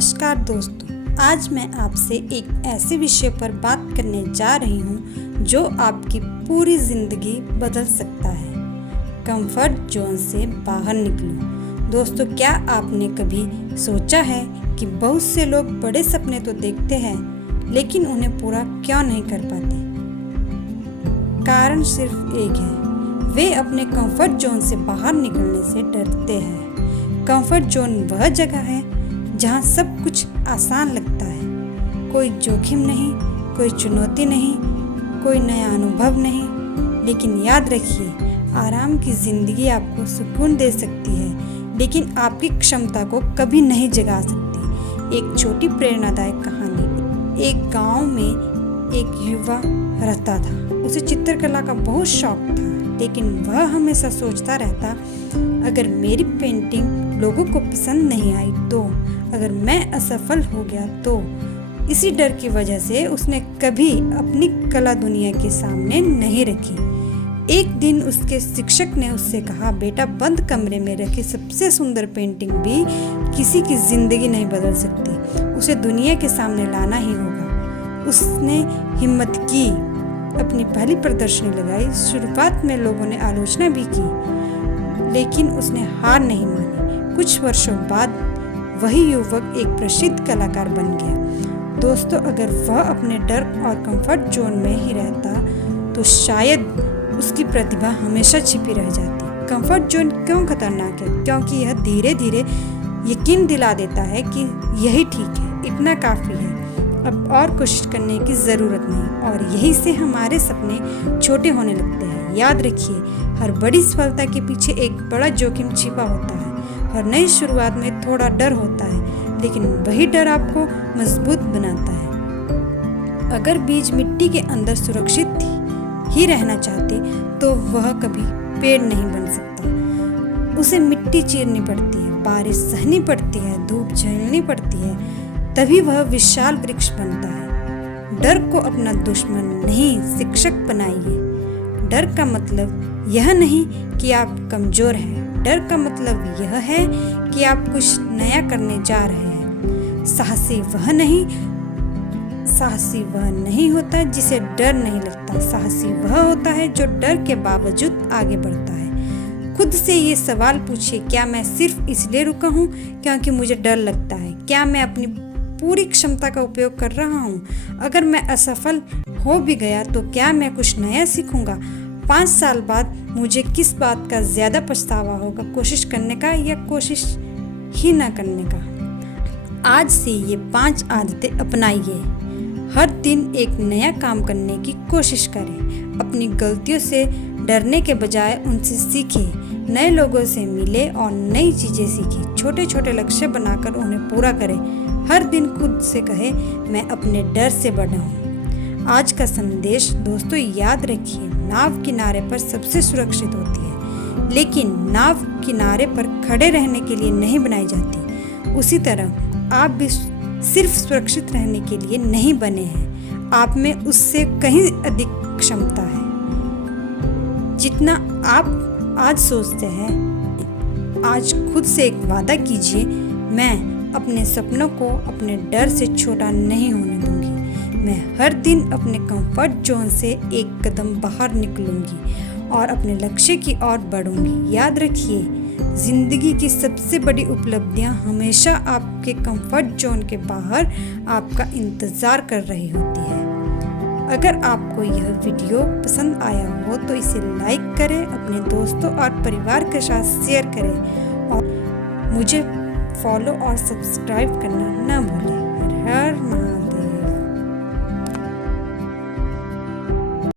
नमस्कार दोस्तों, आज मैं आपसे एक ऐसे विषय पर बात करने जा रही हूँ जो आपकी पूरी ज़िंदगी बदल सकता है। कंफर्ट जोन से बाहर निकलो। दोस्तों, क्या आपने कभी सोचा है कि बहुत से लोग बड़े सपने तो देखते हैं लेकिन उन्हें पूरा क्यों नहीं कर पाते? कारण सिर्फ एक है, वे अपने कंफर्ट जोन से बाहर निकलने से डरते हैं। कंफर्ट जोन वह जगह है जहाँ सब कुछ आसान लगता है। कोई जोखिम नहीं, कोई चुनौती नहीं, कोई नया अनुभव नहीं। लेकिन याद रखिए, आराम की ज़िंदगी आपको सुकून दे सकती है लेकिन आपकी क्षमता को कभी नहीं जगा सकती। एक छोटी प्रेरणादायक कहानी। एक गांव में एक युवा रहता था। उसे चित्रकला का बहुत शौक था, लेकिन वह हमेशा सोचता रहता, अगर मेरी पेंटिंग लोगों को पसंद नहीं आई तो, अगर मैं असफल हो गया तो। इसी डर की वजह से उसने कभी अपनी कला दुनिया के सामने नहीं रखी। एक दिन उसके शिक्षक ने उससे कहा, बेटा, बंद कमरे में रखी सबसे सुंदर पेंटिंग भी किसी की जिंदगी नहीं बदल सकती, उसे दुनिया के सामने लाना ही होगा। उसने हिम्मत की, अपनी पहली प्रदर्शनी लगाई। शुरुआत में लोगों ने आलोचना भी की, लेकिन उसने हार नहीं मानी। कुछ वर्षों बाद वही युवक एक प्रसिद्ध कलाकार बन गया। दोस्तों, अगर वह अपने डर और कंफर्ट जोन में ही रहता तो शायद उसकी प्रतिभा हमेशा छिपी रह जाती। कंफर्ट जोन क्यों खतरनाक है? क्योंकि यह धीरे धीरे यकीन दिला देता है कि यही ठीक है, इतना काफ़ी है, अब और कोशिश करने की ज़रूरत नहीं। और यही से हमारे सपने छोटे होने लगते हैं। याद रखिए, हर बड़ी सफलता के पीछे एक बड़ा जोखिम छिपा होता है। हर नई शुरुआत में थोड़ा डर होता है, लेकिन वही डर आपको मजबूत बनाता है। अगर बीज मिट्टी के अंदर सुरक्षित ही रहना चाहते तो वह कभी पेड़ नहीं बन सकता। उसे मिट्टी चीरनी पड़ती है, बारिश सहनी पड़ती है, धूप झेलनी पड़ती है, तभी वह विशाल वृक्ष बनता है। डर को अपना दुश्मन नहीं, शिक्षक बनाइए। डर का मतलब यह नहीं कि आप कमज़ोर हैं। डर का मतलब यह है कि आप कुछ नया करने जा रहे हैं। साहसी वह नहीं होता जिसे डर नहीं लगता। साहसी वह होता है जो डर के बावजूद आगे बढ़ता है। खुद से ये सवाल पूछिए, क्या मैं सिर्फ इसलिए रुका हूँ क्योंकि मुझे डर लगता है? क्या मैं अपनी पूरी क्षमता का उपयोग कर रहा हूँ? अगर मैं असफल हो भी गया तो क्या मैं कुछ नया सीखूंगा? 5 साल बाद मुझे किस बात का ज़्यादा पछतावा होगा, कोशिश करने का या कोशिश ही ना करने का? आज से ये 5 आदतें अपनाइए। हर दिन एक नया काम करने की कोशिश करें। अपनी गलतियों से डरने के बजाय उनसे सीखें। नए लोगों से मिले और नई चीज़ें सीखें। छोटे छोटे लक्ष्य बनाकर उन्हें पूरा करें। हर दिन खुद से कहें, मैं अपने डर से बड़ा हूँ। आज का संदेश दोस्तों, याद रखिए, नाव किनारे पर सबसे सुरक्षित होती है, लेकिन नाव किनारे पर खड़े रहने के लिए नहीं बनाई जाती। उसी तरह आप भी सिर्फ सुरक्षित रहने के लिए नहीं बने हैं। आप में उससे कहीं अधिक क्षमता है। जितना आप आज सोचते हैं, आज खुद से एक वादा कीजिए, मैं अपने सपनों को अपने डर से छोटा नहीं होने दूंगी। मैं हर दिन अपने कंफर्ट जोन से एक कदम बाहर निकलूंगी और अपने लक्ष्य की ओर बढ़ूंगी। याद रखिए, जिंदगी की सबसे बड़ी उपलब्धियां हमेशा आपके कंफर्ट जोन के बाहर आपका इंतज़ार कर रही होती है। अगर आपको यह वीडियो पसंद आया हो तो इसे लाइक करें, अपने दोस्तों और परिवार के साथ शेयर करें और मुझे फॉलो और सब्सक्राइब करना ना भूलें। हर हर